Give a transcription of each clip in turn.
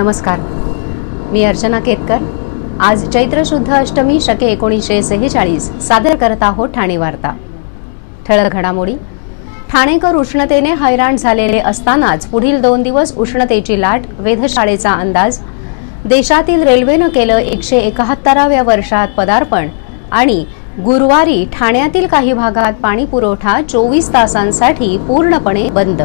नमस्कार, मी अर्चना केतकर। आज चैत्र शुद्ध अष्टमी शके 1946 सादर करत आहोत ठाणे वार्ता। ठळक घडामोडी। ठाणेकर उष्णतेने हैराण झालेले असतानाच पुढील 2 दिवस उष्णतेची लाट, वेधशाळेचा अंदाज। देशातील रेल्वेने केलं 171व्या वर्षात पदार्पण आणि गुरुवारी ठाण्यातील काही भागात पाणी पुरवठा 24 तासांसाठी पूर्णपणे बंद।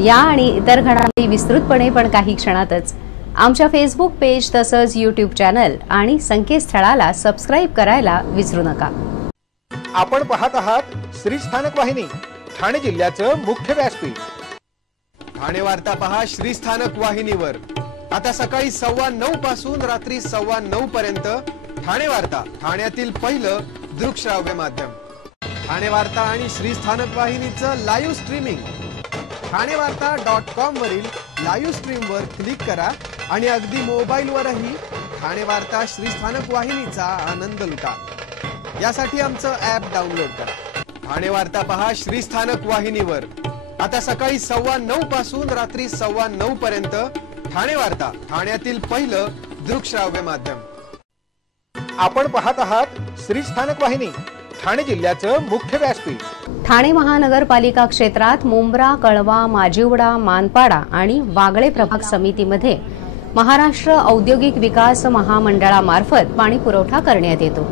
या आणि इतर घडामोडी विस्तृतपणे पण काही क्षणातच आमच्या फेसबुक पेज तसंच यूट्यूब चॅनल आणि संकेतस्थळाला सबस्क्राइब करायला विसरू नका। आपण पाहत आहात श्री स्थानक वाहिनी, ठाणे जिल्ह्याचं मुख्य व्यासपीठ। ठाणे वार्ता पहा श्री स्थानक वाहिनीवर। आता सकाळी 9:15 पासून रात्री 9:15 पर्यंत ठाणे वार्ता, ठाण्यातील पहिलं दृकश्राव्य माध्यम। ठाणे वार्ता आणि श्री स्थानक वाहिनीचं लाईव्ह स्ट्रीमिंग ठाणेवार्ता.com वरील लाईव्ह स्ट्रीम वर क्लिक करा आणि अगदी मोबाईलवरही ठाणे वार्ता श्री स्थानक वाहिनीचा आनंद लुटा। यासाठी आमचं ॲप डाउनलोड करा। ठाणे वार्ता पहा श्री स्थानक वाहिनीवर। आता सकाळी 9:15 पासून रात्री 9:15 पर्यंत ठाणे वार्ता, ठाण्यातील पहिलं दृकश्राव्य माध्यम। आपण पाहत आहात श्री स्थानक वाहिनी, ठाणे जिल्ह्याचं मुख्य व्यासपीठ। ठाणे महानगरपालिका क्षेत्रात मुंब्रा, कळवा, माजिवडा, मानपाडा आणि वागळे प्रभाग समितीमध्ये महाराष्ट्र औद्योगिक विकास महामंडळामार्फत पाणी पुरवठा करण्यात येतो।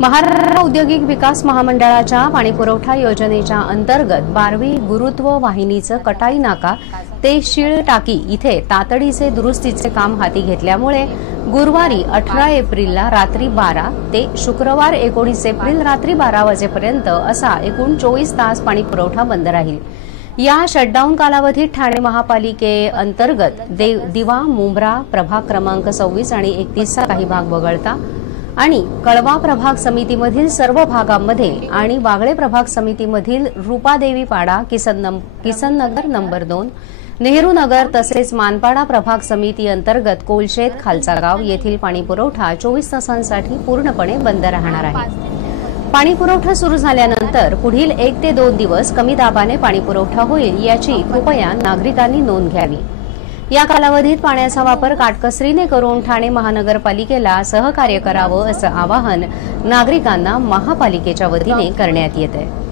महाराष्ट्र औद्योगिक विकास महामंडळाच्या पाणीपुरवठा योजनेच्या अंतर्गत 12वी गुरुत्व वाहिनीचं कटाई नाका ते शीळ टाकी इथे तातडीचे दुरुस्तीचे काम हाती घेतल्यामुळे गुरुवारी 18 एप्रिलला रात्री 12 ते शुक्रवार 19 एप्रिल रात्री 12 वाजेपर्यंत असा एकूण 24 तास पाणी पुरवठा बंद राहील। या शटडाऊन कालावधीत ठाणे महापालिकेअंतर्गत दिवा, मुंब्रा प्रभाग क्रमांक 26 आणि 31 चा काही भाग वगळता आणि कळवा प्रभाग समितीमधील सर्व भागांमध्ये आणि वागळे प्रभाग समितीमधील रूपादेवी पाडा, किसन नगर नंबर 2, नेहरू नगर तसेच मानपाडा प्रभाग समिती अंतर्गत कोलशेत, खालचा गाव येथील पाणीपुरवठा 24 तासांसाठी पूर्णपणे बंद राहणार आहे। पाणीपुरवठा सुरू झाल्यानंतर पुढील 1 ते 2 दिवस कमी दाबाने पाणीपुरवठा होईल याची कृपया नागरिकांनी नोंद घ्यावी। या कालावधीत पाण्याचा वापर काटकसरीने करून ठाणे महानगरपालिकेला सहकार्य करावं असं आवाहन नागरिकांना महापालिकेच्या वतीने करण्यात येत आहे।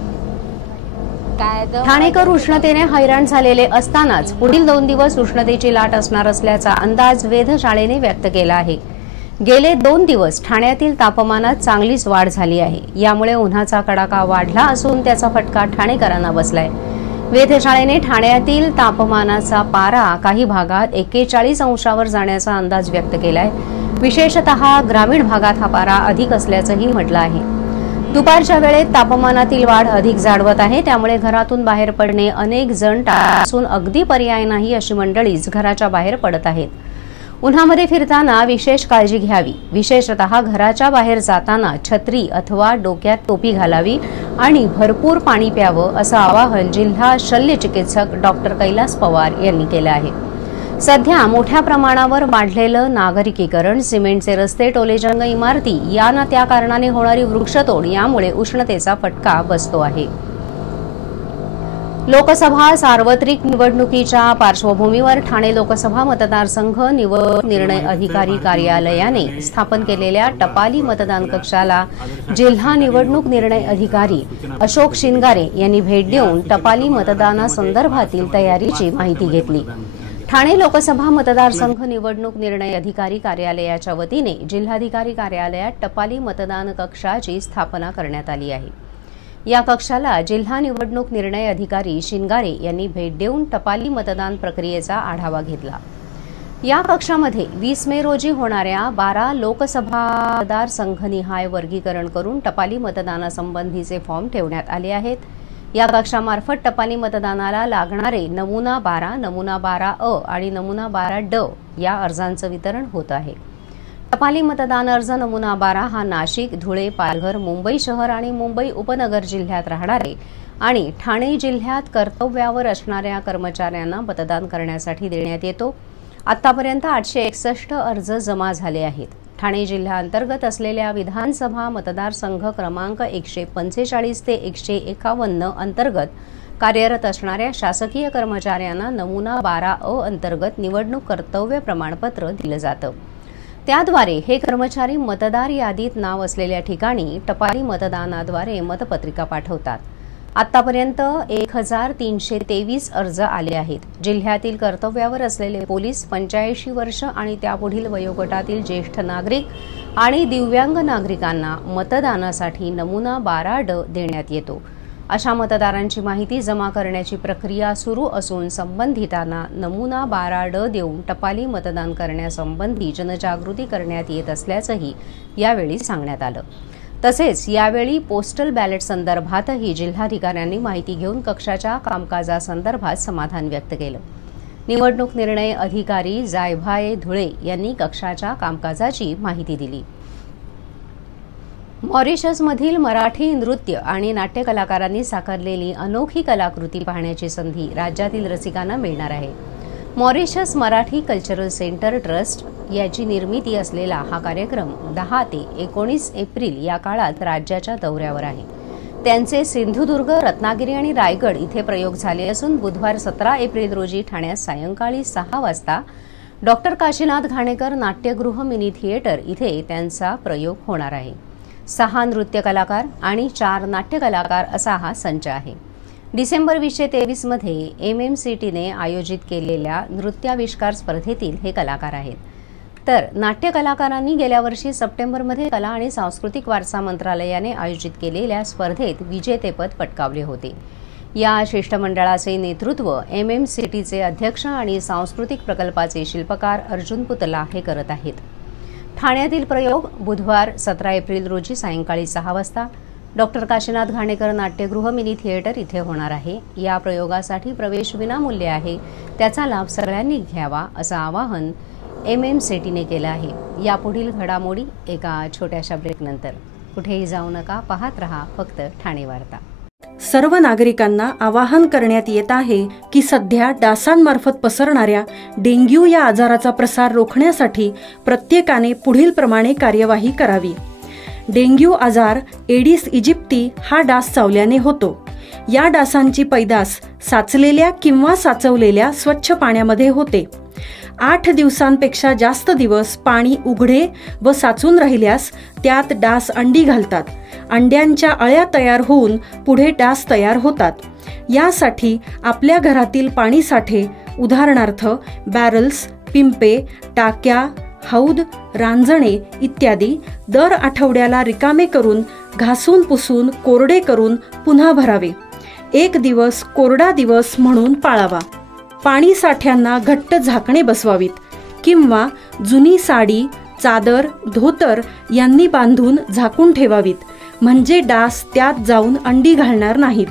ठाणेकर उष्णतेने हैराण झालेले असतानाच पुढील 2 दिवस उष्णतेची लाट असणार असल्याचा अंदाज वेधशाळेने व्यक्त केला आहे। गेले 2 दिवस ठाण्यातील तापमानात चांगलीच वाढ झाली आहे। यामुळे उन्हाचा कडाका वाढला असून त्याचा फटका ठाणेकरांना बसलाय। वेधशाळेने ठाण्यातील तापमानाचा पारा काही भागात 41 अंशावर जाण्याचा अंदाज व्यक्त केलाय। विशेषतः ग्रामीण भागात हा पारा अधिक असल्याचंही म्हटलं आहे। दुपारच्या वेळेत तापमानातील वाढ अधिक जाणवत आहे, त्यामुळे घरातून बाहेर पडणे अनेक जण टाळून अगदी पर्याय नाही अशी मंडळीच घराच्या बाहेर पडत आहेत। उन्हामध्ये फिरताना विशेष काळजी घ्यावी। विशेषतः घराच्या बाहेर जाताना छत्री अथवा डोक्यात टोपी घालावी आणि भरपूर पाणी प्यावं असं आवाहन जिल्हा शल्य चिकित्सक डॉक्टर कैलास पवार यांनी केलं आहे। सध्या मोठ्या प्रमाणावर वाढलेलं नागरिकीकरण, सिमेंटचे रस्ते, टोलेजंग इमारती या ना त्या कारणाने होणारी वृक्षतोड यामुळे उष्णतेचा फटका बसतो आहे। लोकसभा सार्वत्रिक निवडणुकीच्या पार्श्वभूमीवर ठाणे लोकसभा मतदारसंघ निवडणूक निर्णय अधिकारी कार्यालयाने स्थापन केलेल्या टपाली मतदान कक्षाला जिल्हा निवडणूक निर्णय अधिकारी अशोक शिनगारे यांनी भेट देऊन टपाली मतदानासंदर्भातील तयारीची माहिती घेतली। ठाणे लोकसभा मतदारसंघ निवडणूक निर्णय अधिकारी कार्यालयाच्या वतीने जिल्हाधिकारी कार्यालयात टपाली मतदान कक्षाची स्थापना करण्यात आली आहे। या कक्षाला जिल्हा निवडणूक निर्णय अधिकारी शिनगारे यांनी भेट देऊन टपाली मतदान प्रक्रियेचा आढावा घेतला। या कक्षामध्ये 20 मे रोजी होणाऱ्या 12 लोकसभा मतदारसंघनिहाय वर्गीकरण करून टपाली मतदानासंबंधीचे फॉर्म ठेवण्यात आले आहेत। या कक्षामार्फत टपाली मतदानाला लागणारे नमुना 12, नमुना 12A आणि नमुना 12D या अर्जांचं वितरण होत आहे। टपाली मतदान अर्ज नमुना 12 हा नाशिक, धुळे, पालघर, मुंबई शहर आणि मुंबई उपनगर जिल्ह्यात राहणारे आणि ठाणे जिल्ह्यात कर्तव्यावर असणाऱ्या कर्मचाऱ्यांना मतदान करण्यासाठी देण्यात येतो। आतापर्यंत 861 अर्ज जमा झाले आहेत। ठाणे जिल्ह्याअंतर्गत असलेल्या विधानसभा मतदारसंघ क्रमांक 145 ते 151 अंतर्गत कार्यरत असणाऱ्या शासकीय कर्मचाऱ्यांना नमुना 12A अंतर्गत निवडणूक कर्तव्य प्रमाणपत्र दिलं जातं। त्याद्वारे हे कर्मचारी मतदार यादीत नाव असलेल्या ठिकाणी टपाली मतदानाद्वारे मतपत्रिका पाठवतात। आतापर्यंत 1323 अर्ज आले आहेत। जिल्ह्यातील कर्तव्यावर असलेले पोलीस, 85 वर्ष आणि त्यापुढील वयोगटातील ज्येष्ठ नागरिक आणि दिव्यांग नागरिकांना मतदानासाठी नमुना 12D देण्यात येतो। अशा मतदारांची माहिती जमा करण्याची प्रक्रिया सुरू असून संबंधितांना नमुना 12D देऊन टपाली मतदान करण्यासंबंधी जनजागृती करण्यात येत असल्याचंही यावेळी सांगण्यात आलं। तसेच यावेळी पोस्टल बॅलेट संदर्भातही जिल्हाधिकाऱ्यांनी माहिती घेऊन कक्षाच्या कामकाजासंदर्भात समाधान व्यक्त केलं। निवडणूक निर्णय अधिकारी जायभाये धुळे यांनी कक्षाच्या कामकाजाची माहिती दिली। मॉरिशसमधील मराठी नृत्य आणि नाट्य कलाकारांनी साकारलेली अनोखी कलाकृती पाहण्याची संधी राज्यातील रसिकांना मिळणार आहे। Mauritius Marathi cultural centre trust याची निर्मिती असलेला हा कार्यक्रम 10 ते 19 एप्रिल या काळात राज्याच्या दौऱ्यावर आहे। त्यांचे सिंधुदुर्ग, रत्नागिरी आणि रायगड इथे प्रयोग झाले असून बुधवार 17 एप्रिल रोजी ठाण्यात सायंकाळी 6 वाजता डॉक्टर काशीनाथ घाणेकर नाट्यगृह मिनी थिएटर इथे त्यांचा प्रयोग होणार आहे। 6 नृत्य कलाकार आणि 4 नाट्य कलाकार असा हा संच आहे। डिसेंबर 2023 मध्ये MMCTने आयोजित केलेल्या नृत्याविष्कार स्पर्धेतील हे कलाकार आहेत। तर नाट्य कलाकारांनी गेल्या वर्षी सप्टेंबरमध्ये कला आणि सांस्कृतिक वारसा मंत्रालयाने आयोजित केलेल्या स्पर्धेत विजेतेपद पटकावले होते। या शिष्टमंडळाचे नेतृत्व MMCTचे अध्यक्ष आणि सांस्कृतिक प्रकल्पाचे शिल्पकार अर्जुन पुतला हे करत आहेत। ठाण्यातील प्रयोग बुधवार 17 एप्रिल रोजी सायंकाळी 6 वाजता डॉक्टर काशीनाथ घाणेकर नाट्यगृह मिनी थिएटर इथे होणार आहे। या प्रयोगासाठी प्रवेश विनामूल्य आहे, त्याचा लाभ सगळ्यांनी घ्यावा असं आवाहन MMCTने केलं आहे। यापुढील घडामोडी एका छोट्याशा ब्रेकनंतर। कुठेही जाऊ नका, पाहत रहा फक्त ठाणे वार्ता। सर्व नागरिकांना आवाहन करण्यात येत आहे की सध्या डासांमार्फत पसरणाऱ्या डेंग्यू या आजाराचा प्रसार रोखण्यासाठी प्रत्येकाने पुढील प्रमाणे कार्यवाही करावी। डेंग्यू आजार एडिस इजिप्ती हा डास चावल्याने होतो। या डासांची पैदास साचलेल्या किंवा साचवलेल्या स्वच्छ पाण्यामध्ये होते। 8 दिवसांपेक्षा जास्त दिवस पाणी उघडे व साचून राहिल्यास त्यात डास अंडी घालतात। अंड्यांच्या अळ्या तयार होऊन पुढे डास तयार होतात। यासाठी आपल्या घरातील पाणी साठे उदाहरणार्थ बॅरल्स, पिंपे, टाक्या, हौद, रांजणे इत्यादी दर आठवड्याला रिकामे करून घासून पुसून कोरडे करून पुन्हा भरावे। 1 दिवस कोरडा दिवस म्हणून पाळावा। पाणी साठ्यांना घट्ट झाकणे बसवावीत किंवा जुनी साडी, चादर, धोतर यांनी बांधून झाकून ठेवावीत, म्हणजे डास त्यात जाऊन अंडी घालणार नाहीत।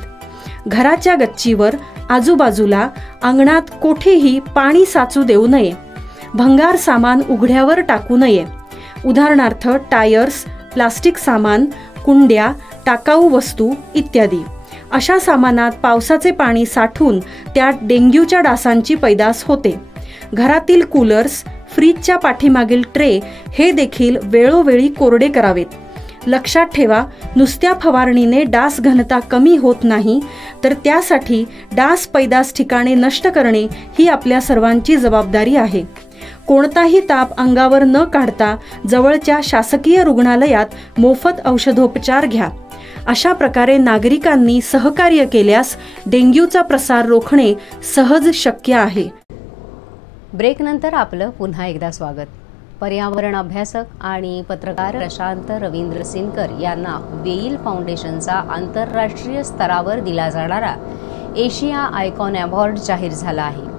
घराच्या गच्चीवर, आजूबाजूला, अंगणात कोठेही पाणी साचू देऊ नये। भंगार सामान उघड्यावर टाकू नये, उदाहरणार्थ टायर्स, प्लास्टिक सामान, कुंड्या, टाकाऊ वस्तू इत्यादी। अशा सामानात पावसाचे पाणी साठून त्यात डेंग्यूच्या डासांची पैदास होते। घरातील कूलर्स, फ्रीजच्या पाठीमागील ट्रे हे देखील वेळोवेळी कोरडे करावेत। लक्षात ठेवा, नुसत्या फवारणीने डास घनता कमी होत नाही, तर त्यासाठी डास पैदास ठिकाणे नष्ट करणे ही आपल्या सर्वांची जबाबदारी आहे। कोणताही ताप अंगावर न काढता जवळच्या शासकीय रुग्णालयात मोफत औषधोपचार घ्या। अशा प्रकारे नागरिकांनी सहकार्य केल्यास डेंग्यूचा प्रसार रोखणे सहज शक्य आहे। ब्रेकनंतर आपलं पुन्हा एकदा स्वागत। पर्यावरण अभ्यासक आणि पत्रकार प्रशांत रवींद्र सिनकर यांना वेईल फाउंडेशनचा आंतरराष्ट्रीय स्तरावर दिला जाणारा एशिया आयकॉन अवॉर्ड जाहीर झाला आहे।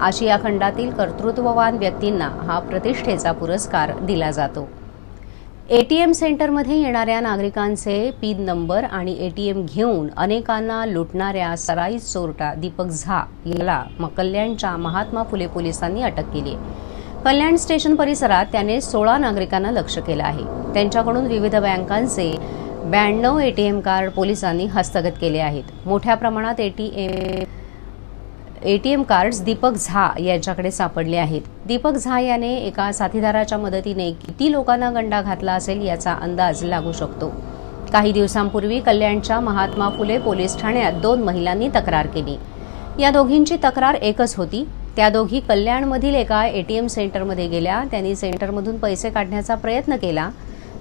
आशिया खंडातील कर्तृत्ववान व्यक्तींना हा प्रतिष्ठेचा पुरस्कार दिला जातो। ATM सेंटरमध्ये येणाऱ्या नागरिकांचे पिन नंबर आणि ATM घेऊन अनेकांना लुटणाऱ्या सराईत चोरटा दीपक झा याला कल्याणच्या महात्मा फुले पोलिसांनी अटक केली आहे। कल्याण स्टेशन परिसरात त्याने 16 नागरिकांना लक्ष्य केलं आहे। त्यांच्याकडून विविध बँकांचे 92 ATM कार्ड पोलिसांनी हस्तगत केले आहेत। मोठ्या प्रमाणात ATM कार्ड्स दीपक झा यांच्याकडे सापडले आहेत। दीपक झा याने एका साथीदाराच्या मदतीने किती लोकांना गंडा घातला असेल याचा अंदाज लागू शकतो। काही दिवसांपूर्वी कल्याणच्या महात्मा फुले पोलीस ठाण्यात 2 महिलांनी तक्रार केली। या दोघींची तक्रार एकच होती। त्या दोघी कल्याणमधील एका एटीएम सेंटरमध्ये गेल्या। त्यांनी सेंटरमधून पैसे काढण्याचा प्रयत्न केला।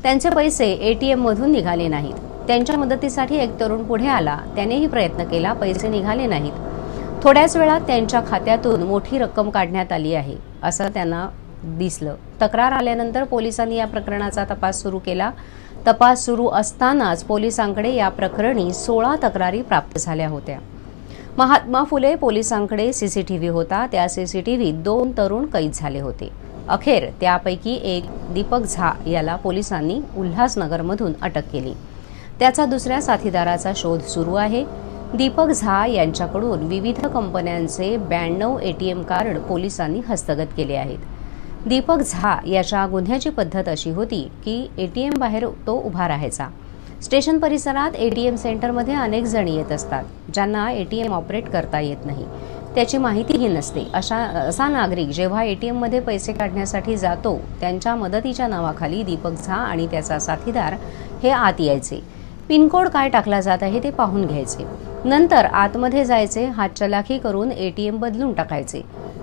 त्यांचे पैसे एटीएम मधून निघाले नाहीत। त्यांच्या मदतीसाठी एक तरुण पुढे आला। त्यानेही प्रयत्न केला, पैसे निघाले नाहीत। थोड्याच वेळात त्यांच्या खात्यातून मोठी रक्कम काढण्यात आली आहे असं त्यांना दिसलं। तक्रार आल्यानंतर पोलिसांनी या प्रकरणाचा तपास सुरू केला। तपास सुरू असतानाच पोलिसांकडे या प्रकरणी 16 तक्रारी प्राप्त झाल्या होत्या। महात्मा फुले पोलिसांकडे सीसीटीव्ही होता। त्या सीसीटीव्हीत 2 तरुण कैद झाले होते। अखेर त्यापैकी एक दीपक झा याला पोलिसांनी उल्हासनगरमधून अटक केली। त्याचा दुसऱ्या साथीदाराचा शोध सुरू आहे। दीपक झा यांच्याकडून विविध कंपन्यांचे 92 एटीएम कार्ड पोलिसांनी हस्तगत केले आहेत। दीपक झा याच्या गुन्ह्याची पद्धत अशी होती की एटीएम बाहेर तो उभा राहायचा। स्टेशन परिसरात एटीएम सेंटरमध्ये अनेक जण येत असतात ज्यांना एटीएम ऑपरेट करता येत नाही, त्याची माहितीही नसते। असा नागरिक जेव्हा एटीएम मध्ये पैसे काढण्यासाठी जातो त्यांच्या मदतीच्या नावाखाली दीपक झा आणि त्याचा साथीदार हे आत यायचे। पिनकोड काय टाकला जात आहे ते पाहून घ्यायचे। नंतर आतमध्ये जायचे, हातचलाखी करून एटीएम बदलून टाकायचे।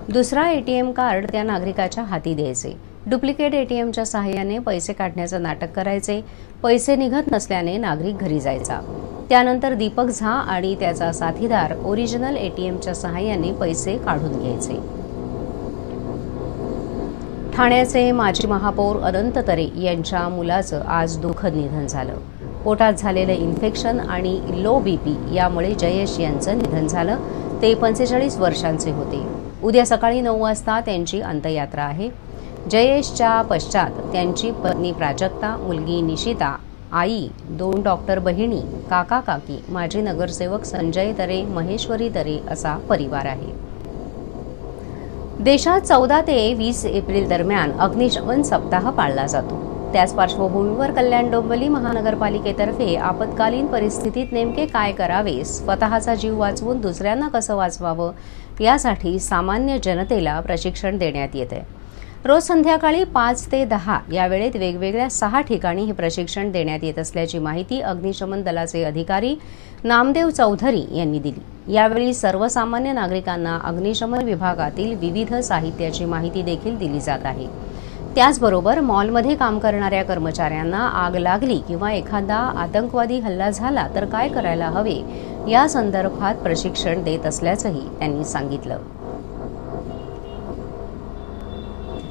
दुसरा एटीएम कार्ड त्या नागरिकाच्या हाती द्यायचे। डुप्लिकेट एटीएमच्या सहाय्याने पैसे काढण्याचं नाटक करायचे। पैसे निघत नसल्याने नागरिक घरी जायचा। त्यानंतर दीपक झा आणि त्याचा साथीदार ओरिजिनल एटीएमच्या सहाय्याने पैसे काढून घ्यायचे। ठाण्याचे माजी महापौर अनंत तरे यांच्या मुलाचं आज दुःखद निधन झालं। पोटात झालेलं इन्फेक्शन आणि लो बीपी यामुळे जयेश यांचं निधन झालं। ते 45 वर्षांचे होते। उद्या सकाळी 9 वाजता त्यांची अंत्ययात्रा आहे। जयेशच्या पश्चात त्यांची पत्नी प्राजक्ता, मुलगी निशिता, आई, 2 डॉक्टर बहिणी, काका काकी, माजी नगरसेवक संजय तरे, महेश्वरी तरे असा परिवार आहे। देशात 14 ते 20 एप्रिल दरम्यान अग्निशमन सप्ताह पाळला जातो। त्याच पार्श्वभूमीवर कल्याण डोंबिवली महानगरपालिकेतर्फे आपत्कालीन परिस्थितीत नेमके काय करावे, स्वतःचा जीव वाचवून दुसऱ्यांना कसं वाचवावं यासाठी सामान्य जनतेला प्रशिक्षण देण्यात येते। रोज संध्याकाळी 5 ते 10 या वेळेत वेगवेगळ्या 6 ठिकाणी हे प्रशिक्षण देण्यात येत असल्याची माहिती अग्निशमन दलाचे अधिकारी नामदेव चौधरी यांनी दिली। यावेळी सर्वसामान्य नागरिकांना अग्निशमन विभागातील विविध साहित्याची माहिती देखील दिली जात आहे। त्याचबरोबर मॉलमध्ये काम करणाऱ्या कर्मचाऱ्यांना आग लागली किंवा एखादा आतंकवादी हल्ला झाला तर काय करायला हवे या संदर्भात प्रशिक्षण देत असल्याचंही त्यांनी सांगितलं।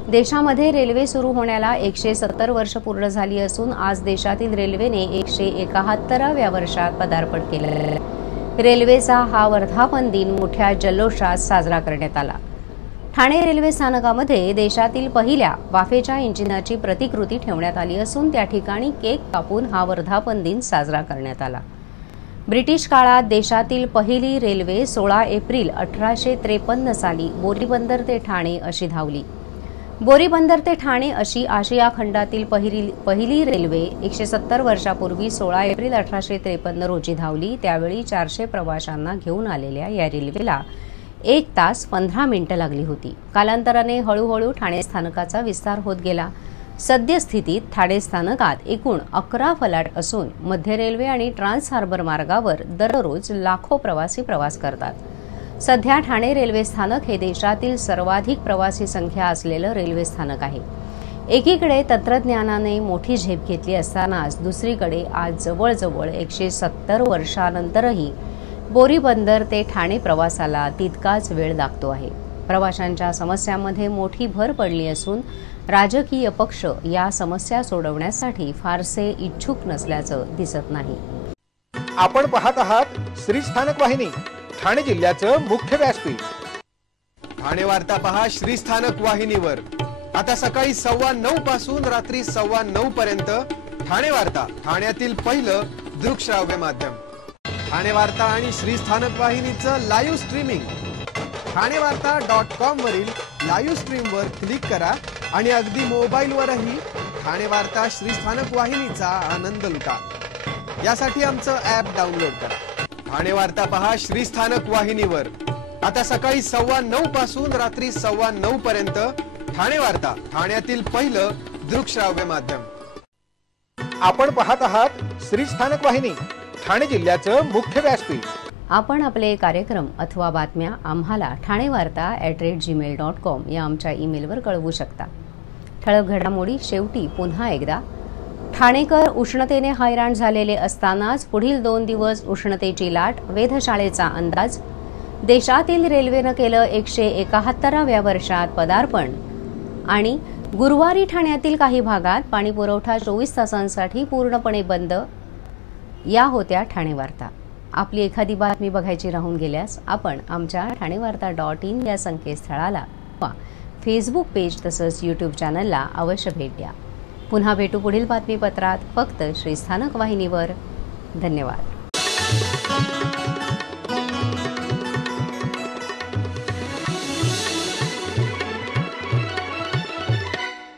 देशामध्ये रेल्वे सुरू होण्याला 170 वर्ष पूर्ण झाली असून आज देशातील रेल्वेने 171व्या वर्षात पदार्पण केलं। रेल्वेचा हा वर्धापन दिन मोठ्या जल्लोषात साजरा करण्यात आला। ठाणे रेल्वे स्थानकामध्ये देशातील पहिल्या वाफेच्या इंजिनाची प्रतिकृती ठेवण्यात आली असून त्या ठिकाणी केक कापून हा वर्धापन दिन साजरा करण्यात आला। ब्रिटिश काळात देशातील पहिली रेल्वे 16 एप्रिल 1853 साली बोरीबंदर ते ठाणे अशी धावली। बोरीबंदर ते ठाणे अशी आशिया खंडातील पहिली रेल्वे 170 वर्षापूर्वी 16 एप्रिल 1853 रोजी धावली। त्यावेळी 400 प्रवाशांना घेऊन आलेल्या या रेल्वेला 1 तास 15 मिनिटं लागली होती। कालांतराने हळूहळू ठाणे स्थानकाचा विस्तार होत गेला। सद्यस्थितीत ठाणे स्थानकात एकूण 11 फलाट असून मध्य रेल्वे आणि ट्रान्स हार्बर मार्गावर दररोज लाखो प्रवासी प्रवास करतात। सध्या ठाणे रेल्वे स्थानक हे देशातील सर्वाधिक प्रवासी संख्या असलेलं रेल्वे स्थानक आहे। एकीकडे तंत्रज्ञानाने मोठी झेप घेतली असतानाच दुसरीकडे आज जवळजवळ 170 वर्षांनंतरही बोरीबंदर ते ठाणे प्रवासाला तितकाच वेळ लागतो आहे। प्रवाशांच्या समस्यांमध्ये मोठी भर पडली असून राजकीय पक्ष या समस्या सोडवण्यासाठी फारसे इच्छुक नसल्याचं दिसत नाही। आपण पाहत आहात श्री स्थानक वाहिनी, ठाणे जिल्ह्याचं मुख्य व्यासपीठ। ठाणे वार्ता पहा श्री स्थानक वाहिनीवर। आता सकाळी 9:15 पासून रात्री 9:15 पर्यंत ठाणे वार्ता, ठाण्यातील पहिलं दृकश्राव्य माध्यम। ठाणे वार्ता आणि श्री स्थानक वाहिनीचं लाईव्ह स्ट्रीमिंग ठाणेवार्ता.com वरील लाईव्ह स्ट्रीमवर क्लिक करा आणि अगदी मोबाईलवरही ठाणे वार्ता श्री स्थानक वाहिनीचा आनंद लुटा। यासाठी आमचं ॲप डाउनलोड करा। ठाणे वार्ता पहा श्री स्थानक वाहिनीवर। आता सकाळी 9:15 पासून रात्री 9:15 पर्यंत ठाणे वार्ता, ठाण्यातील पहिलं दृकश्राव्य माध्यम। आपण पाहत आहात श्री स्थानक वाहिनी, ठाणे जिल्ह्याचं मुख्य व्यासपीठ. आपण आपले कार्यक्रम अथवा बातम्या आम्हाला ठाणेवार्ता@gmail.com या आमच्या ईमेलवर कळवू शकता. ठळक घडामोडी शेवटी पुन्हा एकदा. ठाणेकर उष्णतेने हैराण झालेले असतानाच पुढील 2 दिवस उष्णतेची लाट, वेधशाळेचा अंदाज. देशातील रेल्वेनं केलं 171व्या वर्षात पदार्पण. आणि गुरुवारी ठाण्यातील काही भागात पाणी पुरवठा 24 तासांसाठी पूर्णपणे बंद. या होत्या ठाणे वार्ता. आपली एखादी बातमी बघायची राहून गेल्यास आपण आमच्या ठाणेवार्ता.in या संकेतस्थळाला वा फेसबुक पेज तसंच यूट्यूब चॅनलला अवश्य भेट द्या. पुन्हा भेटू पुढील बातमीपत्रात फक्त श्री स्थानक वाहिनीवर. धन्यवाद.